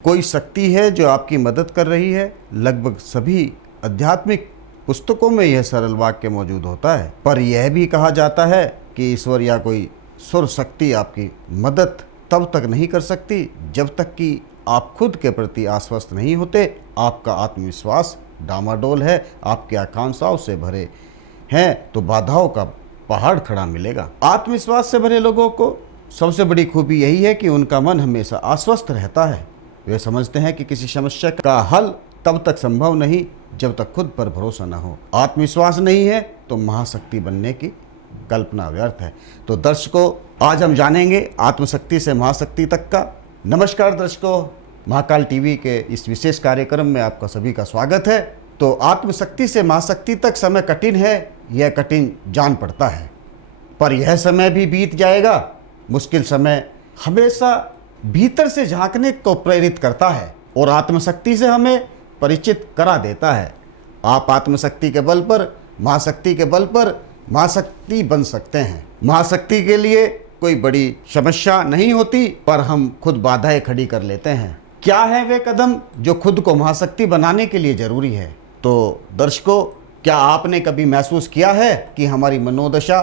कोई शक्ति है जो आपकी मदद कर रही है। लगभग सभी आध्यात्मिक पुस्तकों में यह सरल वाक्य मौजूद होता है, पर यह भी कहा जाता है कि ईश्वर या कोई सुर शक्ति आपकी मदद तब तक नहीं कर सकती जब तक कि आप खुद के प्रति आश्वस्त नहीं होते, आपका आत्मविश्वास डामाडोल है, आपकी आकांक्षाओं से भरे हैं तो बाधाओं का पहाड़ खड़ा मिलेगा। आत्मविश्वास से भरे लोगों को सबसे बड़ी खूबी यही है कि उनका मन हमेशा आश्वस्त रहता है। वे समझते हैं कि किसी समस्या का हल तब तक संभव नहीं जब तक खुद पर भरोसा न हो। आत्मविश्वास नहीं है तो महाशक्ति बनने की कल्पना व्यर्थ है। तो दर्शकों, आज हम जानेंगे आत्मशक्ति से महाशक्ति तक का। नमस्कार दर्शकों, महाकाल टीवी के इस विशेष कार्यक्रम में आपका सभी का स्वागत है। तो आत्मशक्ति से महाशक्ति तक समय कठिन है, यह कठिन जान पड़ता है, पर यह समय भी बीत जाएगा। मुश्किल समय हमेशा भीतर से झांकने को प्रेरित करता है और आत्मशक्ति से हमें परिचित करा देता है। आप आत्मशक्ति के बल पर, महाशक्ति के बल पर महाशक्ति बन सकते हैं। महाशक्ति के लिए कोई बड़ी समस्या नहीं होती, पर हम खुद बाधाएं खड़ी कर लेते हैं। क्या है वे कदम जो खुद को महाशक्ति बनाने के लिए जरूरी है? तो दर्शकों, क्या आपने कभी महसूस किया है कि हमारी मनोदशा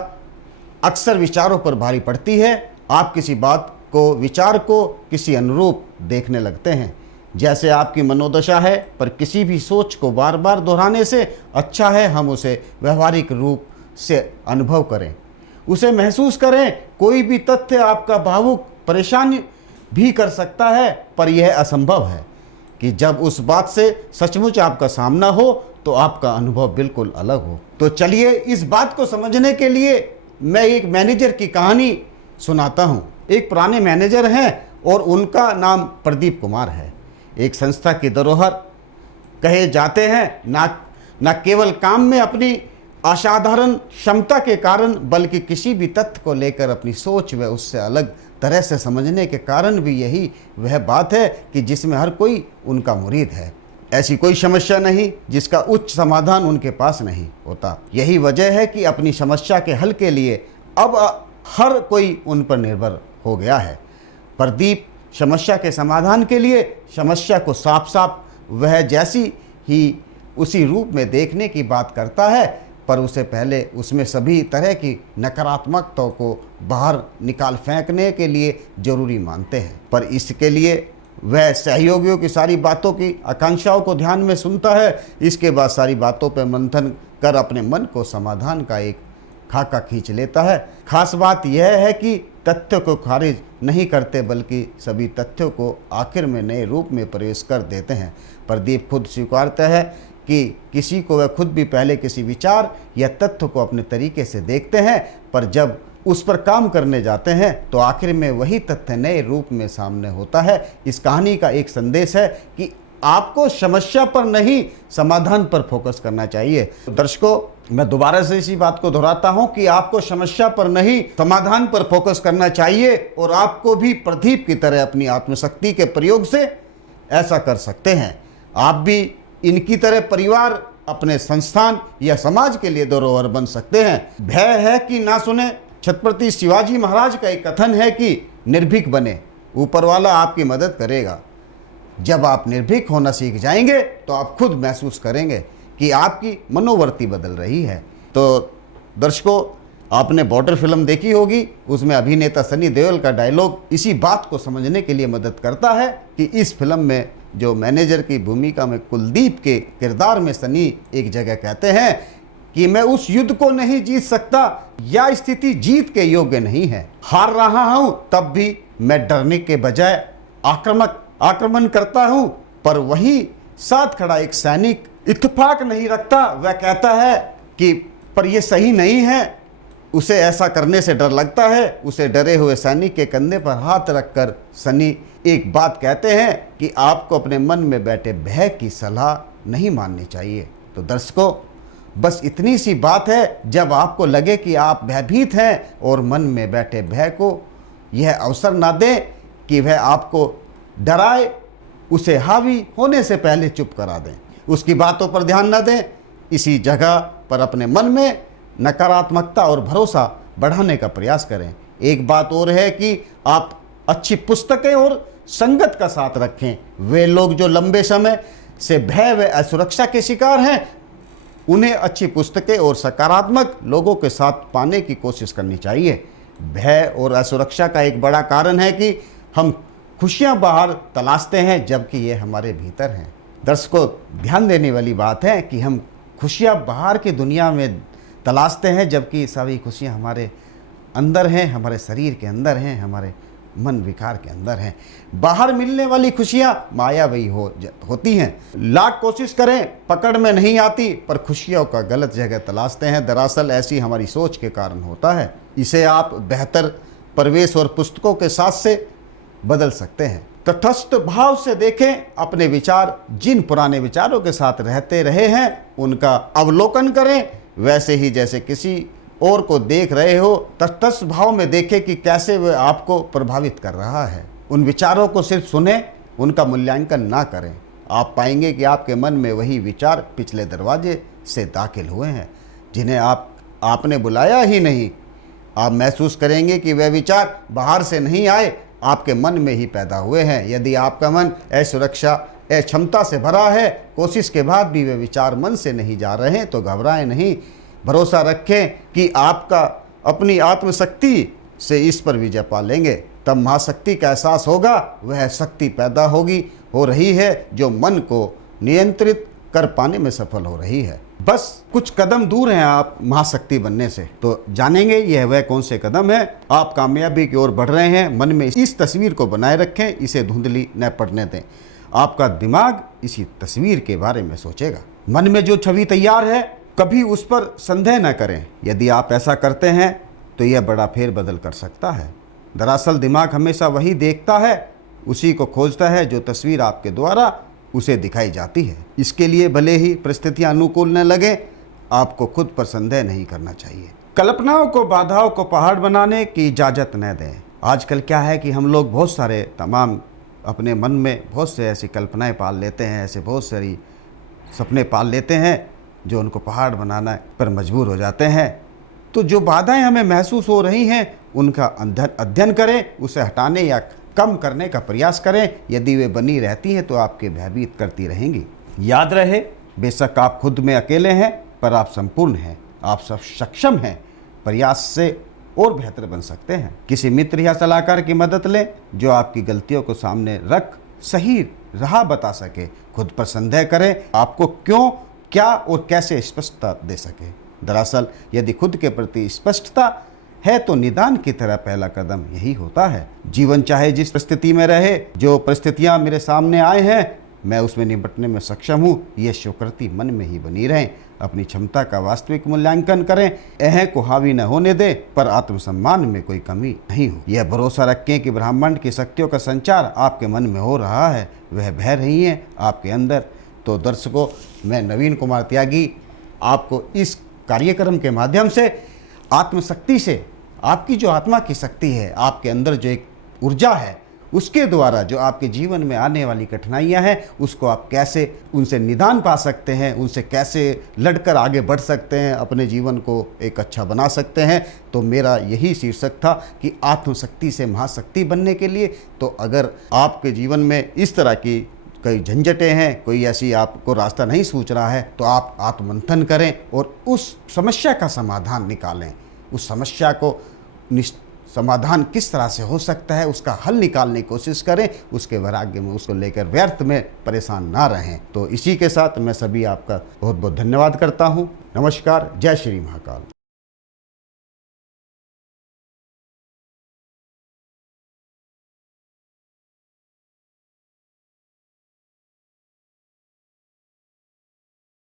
अक्सर विचारों पर भारी पड़ती है? आप किसी बात को, विचार को किसी अनुरूप देखने लगते हैं जैसे आपकी मनोदशा है, पर किसी भी सोच को बार बार दोहराने से अच्छा है हम उसे व्यवहारिक रूप से अनुभव करें, उसे महसूस करें। कोई भी तथ्य आपका भावुक परेशान भी कर सकता है, पर यह असंभव है कि जब उस बात से सचमुच आपका सामना हो तो आपका अनुभव बिल्कुल अलग हो। तो चलिए इस बात को समझने के लिए मैं एक मैनेजर की कहानी सुनाता हूँ। एक पुराने मैनेजर हैं और उनका नाम प्रदीप कुमार है। एक संस्था की धरोहर कहे जाते हैं, ना केवल काम में अपनी असाधारण क्षमता के कारण, बल्कि किसी भी तथ्य को लेकर अपनी सोच व उससे अलग तरह से समझने के कारण भी यही वह बात है कि जिसमें हर कोई उनका मुरीद है। ऐसी कोई समस्या नहीं जिसका उच्च समाधान उनके पास नहीं होता। यही वजह है कि अपनी समस्या के हल के लिए अब हर कोई उन पर निर्भर हो गया है। प्रदीप समस्या के समाधान के लिए समस्या को साफ साफ वह जैसी ही उसी रूप में देखने की बात करता है, पर उसे पहले उसमें सभी तरह की नकारात्मकताओं को बाहर निकाल फेंकने के लिए जरूरी मानते हैं। पर इसके लिए वह सहयोगियों की सारी बातों की आकांक्षाओं को ध्यान में सुनता है। इसके बाद सारी बातों पर मंथन कर अपने मन को समाधान का एक खाका खींच लेता है। खास बात यह है कि तथ्य को खारिज नहीं करते, बल्कि सभी तथ्यों को आखिर में नए रूप में प्रवेश कर देते हैं। प्रदीप खुद स्वीकारता है कि किसी को वह खुद भी पहले किसी विचार या तथ्य को अपने तरीके से देखते हैं, पर जब उस पर काम करने जाते हैं तो आखिर में वही तथ्य नए रूप में सामने होता है। इस कहानी का एक संदेश है कि आपको समस्या पर नहीं, समाधान पर फोकस करना चाहिए। तो दर्शकों, मैं दोबारा से इसी बात को दोहराता हूं कि आपको समस्या पर नहीं, समाधान पर फोकस करना चाहिए। और आपको भी प्रदीप की तरह अपनी आत्मशक्ति के प्रयोग से ऐसा कर सकते हैं। आप भी इनकी तरह परिवार, अपने संस्थान या समाज के लिए धरोहर बन सकते हैं। भय है कि ना सुने। छत्रपति शिवाजी महाराज का एक कथन है कि निर्भीक बने, ऊपर वाला आपकी मदद करेगा। जब आप निर्भीक होना सीख जाएंगे तो आप खुद महसूस करेंगे कि आपकी मनोवृत्ति बदल रही है। तो दर्शकों, आपने बॉर्डर फिल्म देखी होगी, उसमें अभिनेता सनी देओल का डायलॉग इसी बात को समझने के लिए मदद करता है कि इस फिल्म में जो मैनेजर की भूमिका में कुलदीप के किरदार में सनी एक जगह कहते हैं कि मैं उस युद्ध को नहीं जीत सकता, या स्थिति जीत के योग्य नहीं है। हार रहा हूं तब भी मैं डरने के बजाय आक्रमण करता हूं। पर वही साथ खड़ा एक सैनिक इत्तेफाक नहीं रखता। वह कहता है कि पर यह सही नहीं है, उसे ऐसा करने से डर लगता है। उसे डरे हुए सैनिक के कंधे पर हाथ रखकर सनी एक बात कहते हैं कि आपको अपने मन में बैठे भय की सलाह नहीं माननी चाहिए। तो दर्शकों, बस इतनी सी बात है, जब आपको लगे कि आप भयभीत हैं और मन में बैठे भय को यह अवसर ना दें कि वह आपको डराए, उसे हावी होने से पहले चुप करा दें, उसकी बातों पर ध्यान न दें। इसी जगह पर अपने मन में नकारात्मकता और भरोसा बढ़ाने का प्रयास करें। एक बात और है कि आप अच्छी पुस्तकें और संगत का साथ रखें। वे लोग जो लंबे समय से भय व असुरक्षा के शिकार हैं, उन्हें अच्छी पुस्तकें और सकारात्मक लोगों के साथ पाने की कोशिश करनी चाहिए। भय और असुरक्षा का एक बड़ा कारण है कि हम खुशियां बाहर तलाशते हैं, जबकि ये हमारे भीतर हैं। दर्शकों, ध्यान देने वाली बात है कि हम खुशियां बाहर की दुनिया में तलाशते हैं, जबकि सभी खुशियां हमारे अंदर हैं, हमारे शरीर के अंदर हैं, हमारे मन विकार के अंदर हैं। बाहर मिलने वाली खुशियां मायावी होती हैं। लाख कोशिश करें, पकड़ में नहीं आती, पर खुशियों का गलत जगह तलाशते हैं। दरअसल ऐसी हमारी सोच के कारण होता है। इसे आप बेहतर परिवेश और पुस्तकों के साथ से बदल सकते हैं। तटस्थ भाव से देखें अपने विचार। जिन पुराने विचारों के साथ रहते रहे हैं, उनका अवलोकन करें, वैसे ही जैसे किसी और को देख रहे हो। तटस्थ भाव में देखें कि कैसे वह आपको प्रभावित कर रहा है। उन विचारों को सिर्फ सुने, उनका मूल्यांकन ना करें। आप पाएंगे कि आपके मन में वही विचार पिछले दरवाजे से दाखिल हुए हैं, जिन्हें आपने बुलाया ही नहीं। आप महसूस करेंगे कि वह विचार बाहर से नहीं आए, आपके मन में ही पैदा हुए हैं। यदि आपका मन असुरक्षा क्षमता से भरा है, कोशिश के बाद भी वे विचार मन से नहीं जा रहे हैं, तो घबराएं नहीं। भरोसा रखें कि आपका अपनी आत्मशक्ति से इस पर विजय पा लेंगे। तब महाशक्ति का एहसास होगा। वह शक्ति पैदा हो रही है जो मन को नियंत्रित कर पाने में सफल हो रही है। बस कुछ कदम दूर हैं आप महाशक्ति बनने से। तो जानेंगे यह वह कौन से कदम है। आप कामयाबी की ओर बढ़ रहे हैं। मन में इस तस्वीर को बनाए रखें, इसे धुंधली न पड़ने दें। आपका दिमाग इसी तस्वीर के बारे में सोचेगा। मन में जो छवि तैयार है, कभी उस पर संदेह न करें। यदि आप ऐसा करते हैं तो यह बड़ा फेरबदल कर सकता है। दरअसल दिमाग हमेशा वही देखता है, उसी को खोजता है जो तस्वीर आपके द्वारा उसे दिखाई जाती है। इसके लिए भले ही परिस्थितियां अनुकूल न लगे, आपको खुद पर संदेह नहीं करना चाहिए। कल्पनाओं को, बाधाओं को पहाड़ बनाने की इजाज़त न दें। आजकल क्या है कि हम लोग बहुत सारे अपने मन में बहुत से ऐसी कल्पनाएं पाल लेते हैं, ऐसे बहुत सारी सपने पाल लेते हैं जो उनको पहाड़ बनाना पर मजबूर हो जाते हैं। तो जो बाधाएं हमें महसूस हो रही हैं, उनका अध्ययन करें, उसे हटाने या कम करने का प्रयास करें। यदि वे बनी रहती हैं तो आपके भयभीत करती रहेंगी। याद रहे, बेशक आप खुद में अकेले हैं, पर आप संपूर्ण हैं। आप सब सक्षम हैं। प्रयास से और बेहतर बन सकते हैं। किसी मित्र या सलाहकार की मदद लें जो आपकी गलतियों को सामने रख सही राह बता सके। खुद पर संदेह करें, आपको क्यों, क्या और कैसे स्पष्टता दे सके। दरअसल यदि खुद के प्रति स्पष्टता है तो निदान की तरह पहला कदम यही होता है। जीवन चाहे जिस परिस्थिति में रहे, जो परिस्थितियां मेरे सामने आए हैं, मैं उसमें निपटने में सक्षम हूँ, ये स्वीकृति मन में ही बनी रहें। अपनी क्षमता का वास्तविक मूल्यांकन करें। अहं को हावी न होने दें, पर आत्मसम्मान में कोई कमी नहीं हो। यह भरोसा रखें कि ब्रह्मांड की शक्तियों का संचार आपके मन में हो रहा है, वह भय रही है आपके अंदर। तो दर्शकों, मैं नवीन कुमार त्यागी आपको इस कार्यक्रम के माध्यम से आत्मशक्ति से, आपकी जो आत्मा की शक्ति है, आपके अंदर जो एक ऊर्जा है, उसके द्वारा जो आपके जीवन में आने वाली कठिनाइयां हैं, उसको आप कैसे उनसे निदान पा सकते हैं, उनसे कैसे लड़कर आगे बढ़ सकते हैं, अपने जीवन को एक अच्छा बना सकते हैं। तो मेरा यही शीर्षक था कि आत्मशक्ति से महाशक्ति बनने के लिए। तो अगर आपके जीवन में इस तरह की कई झंझटें हैं, कोई ऐसी आपको रास्ता नहीं सूझ रहा है, तो आप आत्ममंथन करें और उस समस्या का समाधान निकालें। उस समस्या को समाधान किस तरह से हो सकता है, उसका हल निकालने की कोशिश करें। उसके वैराग्य में उसको लेकर व्यर्थ में परेशान ना रहें। तो इसी के साथ मैं सभी आपका बहुत बहुत धन्यवाद करता हूँ। नमस्कार। जय श्री महाकाल।